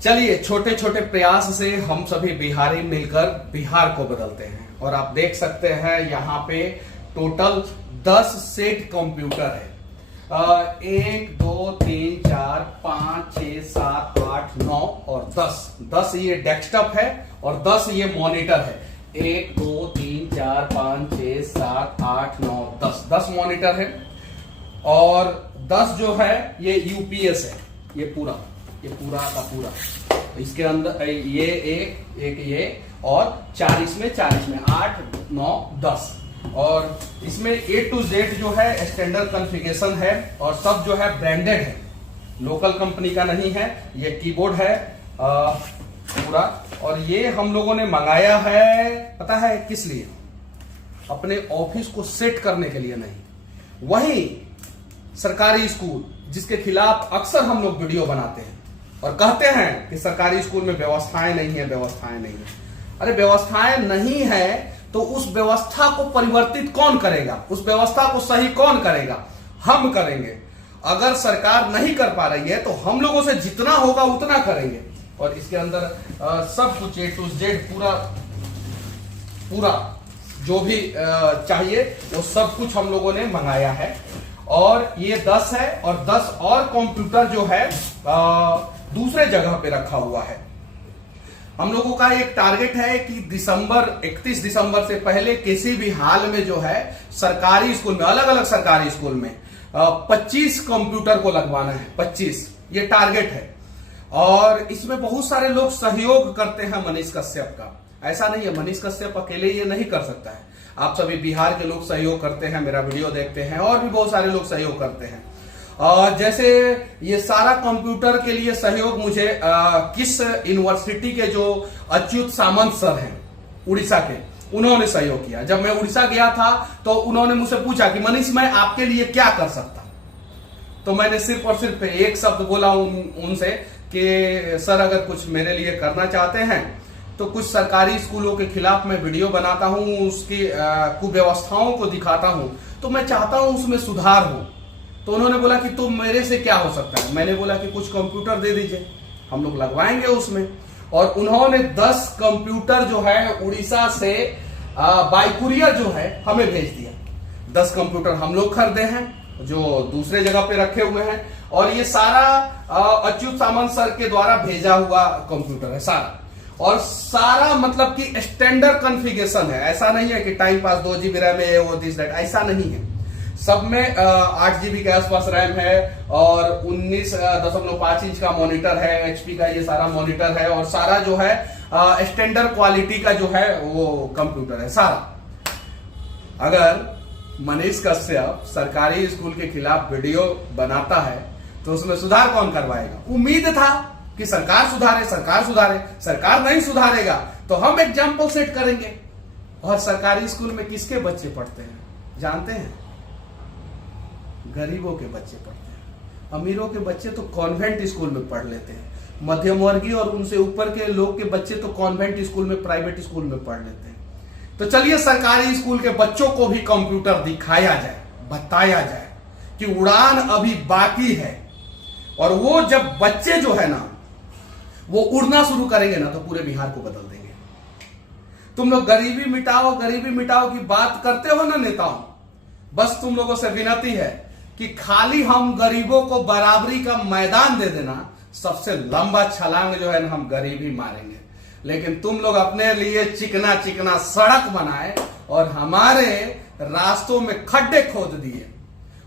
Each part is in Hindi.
चलिए, छोटे छोटे प्रयास से हम सभी बिहारी मिलकर बिहार को बदलते हैं। और आप देख सकते हैं यहाँ पे टोटल 10 सेट कंप्यूटर है। 1 2 3 4 5 6 7 8 9 और 10 ये डेस्कटॉप है और 10 ये मॉनिटर है। 1 2 3 4 5 6 7 8 9 10 मॉनिटर है। और 10 जो है ये यूपीएस है। ये पूरा का पूरा इसके अंदर ये एक ये और 4 इसमें 8 9 10 और इसमें A to Z जो है स्टैंडर्ड कॉन्फ़िगरेशन है और सब जो है ब्रांडेड है, लोकल कंपनी का नहीं है। ये कीबोर्ड है पूरा। और ये हम लोगों ने मंगाया है, पता है किस लिए? अपने ऑफिस को सेट करने के लिए नहीं। वही सरकारी स्कूल जिसके खिलाफ अक्सर हम लोग वीडियो बनाते हैं और कहते हैं कि सरकारी स्कूल में व्यवस्थाएं नहीं है। अरे व्यवस्थाएं नहीं है तो उस व्यवस्था को परिवर्तित कौन करेगा? उस व्यवस्था को सही कौन करेगा? हम करेंगे। अगर सरकार नहीं कर पा रही है तो हम लोगों से जितना होगा उतना करेंगे। और इसके अंदर सब कुछ A to Z पूरा जो भी चाहिए वो सब कुछ हम लोगों ने मंगाया है। और ये 10 है और 10 और कंप्यूटर जो है दूसरे जगह पे रखा हुआ है। हम लोगों का एक टारगेट है कि 31 दिसंबर से पहले किसी भी हाल में जो है सरकारी स्कूल में, अलग अलग सरकारी स्कूल में 25 कंप्यूटर को लगवाना है। 25 ये टारगेट है। और इसमें बहुत सारे लोग सहयोग करते हैं मनीष कश्यप का। ऐसा नहीं है मनीष कश्यप अकेले ये नहीं कर सकता है। आप सभी बिहार के लोग सहयोग करते हैं, मेरा वीडियो देखते हैं और भी बहुत सारे लोग सहयोग करते हैं। जैसे ये सारा कंप्यूटर के लिए सहयोग मुझे किस यूनिवर्सिटी के जो अच्युत सामंत सर हैं उड़ीसा के, उन्होंने सहयोग किया। जब मैं उड़ीसा गया था तो उन्होंने मुझसे पूछा कि मनीष मैं आपके लिए क्या कर सकता, तो मैंने सिर्फ और सिर्फ एक शब्द बोला उनसे कि सर अगर कुछ मेरे लिए करना चाहते हैं तो कुछ सरकारी स्कूलों के खिलाफ मैं वीडियो बनाता हूं, उसकी कुव्यवस्थाओं को दिखाता हूं, तो मैं चाहता हूं उसमें सुधार हो। तो उन्होंने बोला कि तुम मेरे से क्या हो सकता है? मैंने बोला कि कुछ कंप्यूटर दे दीजिए, हम लोग लगवाएंगे उसमें। और उन्होंने 10 कंप्यूटर जो है उड़ीसा से बाय कुरियर जो है हमें भेज दिया। 10 कंप्यूटर हम लोग खरीदे हैं जो दूसरे जगह पे रखे हुए हैं। और ये सारा अच्युत सामंत सर के द्वारा भेजा हुआ कंप्यूटर है सारा। और सारा मतलब कि स्टैंडर्ड कॉन्फ़िगरेशन है। ऐसा नहीं है कि टाइम पास 2 GB रैम है वो दिस दैट, ऐसा नहीं है। सब में 8 GB के आसपास रैम है और 19.5 इंच का मॉनिटर है। HP का ये सारा मॉनिटर है और सारा जो है स्टैंडर्ड क्वालिटी का जो है वो कंप्यूटर है सारा। अगर मनीष कश्यप सरकारी स्कूल के खिलाफ वीडियो बनाता है तो उसमें सुधार कौन करवाएगा? उम्मीद था कि सरकार सुधारे। सरकार नहीं सुधारेगा तो हम एग्जाम्पल सेट करेंगे। और सरकारी स्कूल में किसके बच्चे पढ़ते हैं जानते हैं? गरीबों के बच्चे पढ़ते हैं। अमीरों के बच्चे तो कॉन्वेंट स्कूल में पढ़ लेते हैं। मध्यम वर्गीय और उनसे ऊपर के लोग के बच्चे तो कॉन्वेंट स्कूल में, प्राइवेट स्कूल में पढ़ लेते हैं। तो चलिए सरकारी स्कूल के बच्चों को भी कंप्यूटर दिखाया जाए, बताया जाए कि उड़ान अभी बाकी है। और वो जब बच्चे जो है ना वो उड़ना शुरू करेंगे ना तो पूरे बिहार को बदल देंगे। तुम लोग गरीबी मिटाओ की बात करते हो ना नेताओं, बस तुम लोगों से विनती है कि खाली हम गरीबों को बराबरी का मैदान दे देना, सबसे लंबा छलांग जो है ना हम गरीबी मारेंगे। लेकिन तुम लोग अपने लिए चिकना सड़क बनाए और हमारे रास्तों में खड्डे खोद दिए।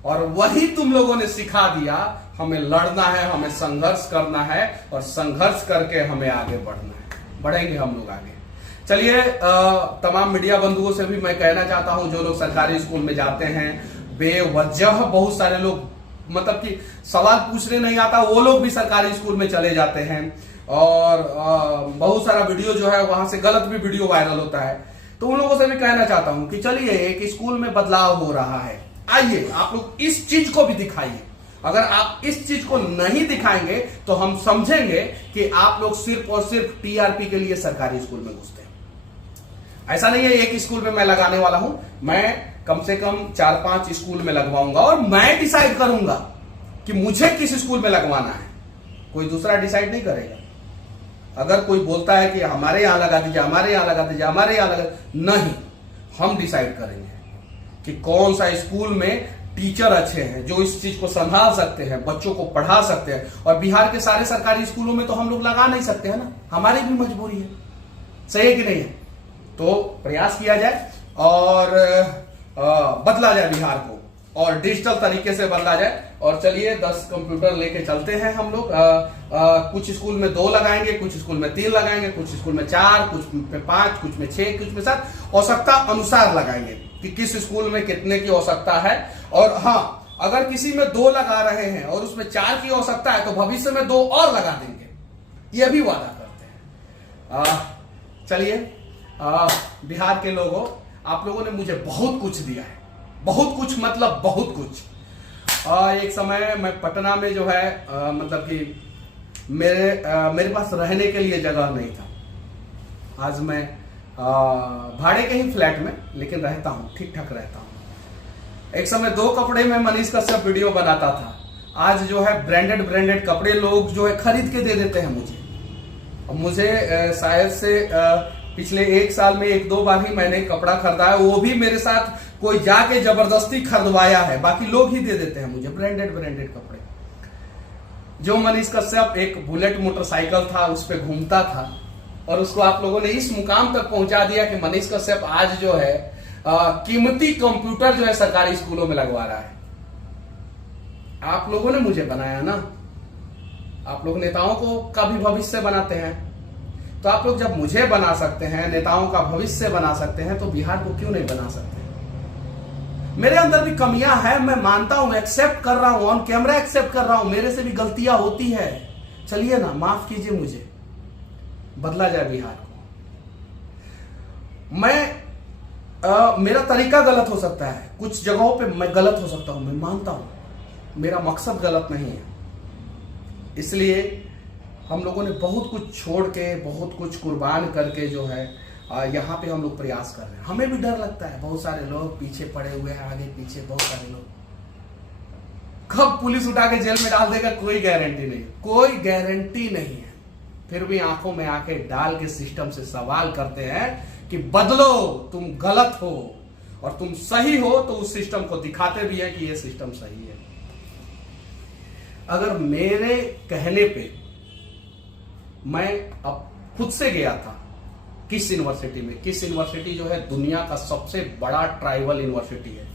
और वही तुम लोगों ने सिखा दिया हमें लड़ना है, हमें संघर्ष करना है और संघर्ष करके हमें आगे बढ़ना है। बढ़ेंगे हम लोग आगे। चलिए तमाम मीडिया बंधुओं से भी मैं कहना चाहता हूं जो लोग सरकारी स्कूल में जाते हैं, बेवजह बहुत सारे लोग मतलब कि सवाल पूछने नहीं आता, वो लोग भी सरकारी स्कूल में चले जाते हैं। और बहुत सारा वीडियो जो है वहां से गलत भी वीडियो वायरल होता है। तो उन लोगों से भी कहना चाहता हूं कि चलिए एक स्कूल में बदलाव हो रहा है, आइए आप लोग इस चीज को भी दिखाइए। अगर आप इस चीज को नहीं दिखाएंगे तो हम समझेंगे कि आप लोग सिर्फ और सिर्फ टीआरपी के लिए सरकारी स्कूल में घुसते हैं। ऐसा नहीं है एक स्कूल में मैं लगाने वाला हूं, मैं कम से कम 4-5 स्कूल में लगवाऊंगा और मैं डिसाइड करूंगा कि मुझे किस स्कूल में लगवाना है। कोई दूसरा डिसाइड नहीं करेगा। अगर कोई बोलता है कि हमारे यहाँ लगा दीजिए, हमारे यहाँ लगा दीजिए, हमारे यहाँ लगा, नहीं, हम डिसाइड करेंगे कि कौन सा स्कूल में टीचर अच्छे हैं जो इस चीज को संभाल सकते हैं, बच्चों को पढ़ा सकते हैं। और बिहार के सारे सरकारी स्कूलों में तो हम लोग लगा नहीं सकते हैं ना, हमारी भी मजबूरी है, सही है कि नहीं है? तो प्रयास किया जाए और बदला जाए बिहार को, और डिजिटल तरीके से बदला जाए। और चलिए 10 कंप्यूटर लेके चलते हैं हम लोग। कुछ स्कूल में 2 लगाएंगे, कुछ स्कूल में 3 लगाएंगे, कुछ स्कूल में 4, कुछ में 5, कुछ में 6, कुछ में 7, आवश्यकता अनुसार लगाएंगे कि किस स्कूल में कितने की आवश्यकता है। और हाँ, अगर किसी में 2 लगा रहे हैं और उसमें 4 की आवश्यकता है तो भविष्य में 2 और लगा देंगे, यह भी वादा करते हैं। चलिए, बिहार के लोगों, आप लोगों ने मुझे बहुत कुछ दिया है, बहुत कुछ मतलब बहुत कुछ। एक समय मैं पटना में जो है मतलब कि मेरे पास रहने के लिए जगह नहीं था। आज मैं भाड़े के ही फ्लैट में लेकिन रहता हूँ, ठीक ठाक रहता हूँ। एक समय 2 कपड़े में मनीष कश्यप वीडियो बनाता था, आज जो है ब्रांडेड कपड़े लोग जो है खरीद के दे देते हैं मुझे शायद से पिछले 1 साल में 1-2 बार ही मैंने कपड़ा खरीदा है, वो भी मेरे साथ कोई जाके जबरदस्ती खरीदवाया है, बाकी लोग ही दे देते हैं मुझे ब्रांडेड कपड़े। जो मनीष कश्यप एक बुलेट मोटरसाइकिल था उस पे घूमता था, और उसको आप लोगों ने इस मुकाम तक पहुंचा दिया कि मनीष कश्यप आज जो है कीमती कंप्यूटर जो है सरकारी स्कूलों में लगवा रहा है। आप लोगों ने मुझे बनाया ना, आप लोग नेताओं को का भी भविष्य बनाते हैं, तो आप लोग जब मुझे बना सकते हैं, नेताओं का भविष्य बना सकते हैं, तो बिहार को क्यों नहीं बना सकते? मेरे अंदर भी कमियां हैं, मैं मानता हूं, एक्सेप्ट कर रहा हूं, ऑन कैमरा एक्सेप्ट कर रहा हूं, मेरे से भी गलतियां होती है। चलिए ना, माफ कीजिए मुझे, बदला जाए बिहार को। मेरा तरीका गलत हो सकता है, कुछ जगहों पे मैं गलत हो सकता हूं, मैं मानता हूं, मेरा मकसद गलत नहीं है। इसलिए हम लोगों ने बहुत कुछ छोड़ के, बहुत कुछ कुर्बान करके जो है यहाँ पे हम लोग प्रयास कर रहे हैं। हमें भी डर लगता है, बहुत सारे लोग पीछे पड़े हुए हैं, आगे पीछे बहुत सारे लोग, कब पुलिस उठा के जेल में डाल देगा कोई गारंटी नहीं, कोई गारंटी नहीं है। फिर भी आंखों में आंखें डाल के सिस्टम से सवाल करते हैं कि बदलो, तुम गलत हो, और तुम सही हो तो उस सिस्टम को दिखाते भी है कि ये सिस्टम सही है। अगर मेरे कहने पे मैं अब खुद से गया था किस यूनिवर्सिटी में, किस यूनिवर्सिटी जो है दुनिया का सबसे बड़ा ट्राइबल यूनिवर्सिटी है,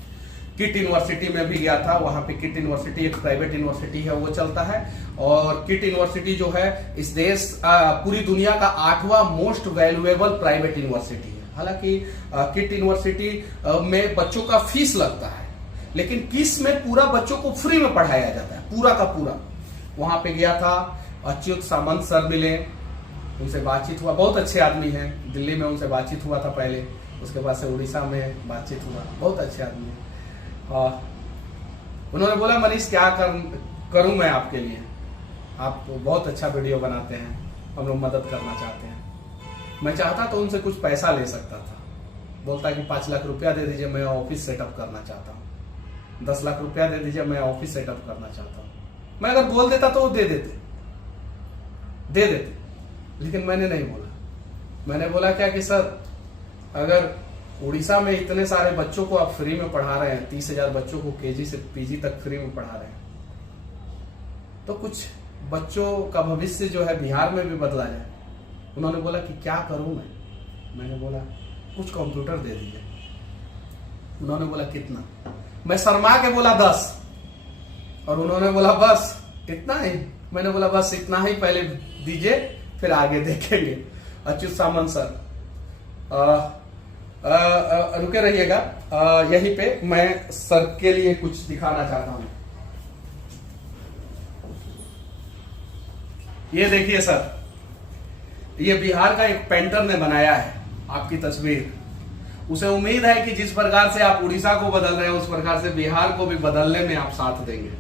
किट यूनिवर्सिटी में भी गया था। वहां पे किट यूनिवर्सिटी एक प्राइवेट यूनिवर्सिटी है, वो चलता है, और किट यूनिवर्सिटी जो है इस देश पूरी दुनिया का 8वां मोस्ट वैल्यूएबल प्राइवेट यूनिवर्सिटी है। हालांकि किट यूनिवर्सिटी में बच्चों का फीस लगता है, लेकिन किस में पूरा बच्चों को फ्री में पढ़ाया जाता है, पूरा का पूरा। वहां पे गया था, अच्युत सामंत सर मिले, उनसे बातचीत हुआ, बहुत अच्छे आदमी हैं। दिल्ली में उनसे बातचीत हुआ था पहले, उसके बाद से उड़ीसा में बातचीत हुआ, बहुत अच्छे आदमी हैं। उन्होंने बोला मनीष क्या करूं मैं आपके लिए, आप बहुत अच्छा वीडियो बनाते हैं, हम लोग मदद करना चाहते हैं। मैं चाहता तो उनसे कुछ पैसा ले सकता था, बोलता कि 5 लाख रुपया दे दीजिए, मैं ऑफिस सेटअप करना चाहता हूँ, 10 लाख रुपया दे दीजिए, मैं ऑफिस सेटअप करना चाहता हूँ। मैं अगर बोल देता तो वो दे देते, लेकिन मैंने नहीं बोला। मैंने बोला क्या कि सर, अगर उड़ीसा में इतने सारे बच्चों को आप फ्री में पढ़ा रहे हैं, 30,000 बच्चों को केजी से पीजी तक फ्री में पढ़ा रहे हैं, तो कुछ बच्चों का भविष्य जो है बिहार में भी बदला जाए। उन्होंने बोला कि क्या करूं मैंने बोला कुछ कंप्यूटर दे दीजिए। उन्होंने बोला कितना? मैं शर्मा के बोला 10, और उन्होंने बोला बस इतना ही। मैंने बोला बस इतना ही पहले दीजिए, फिर आगे देखेंगे। अच्युत सामंत सर रुके रहिएगा, यहीं पे मैं सर के लिए कुछ दिखाना चाहता हूं। ये देखिए सर, ये बिहार का एक पेंटर ने बनाया है आपकी तस्वीर। उसे उम्मीद है कि जिस प्रकार से आप उड़ीसा को बदल रहे हैं उस प्रकार से बिहार को भी बदलने में आप साथ देंगे।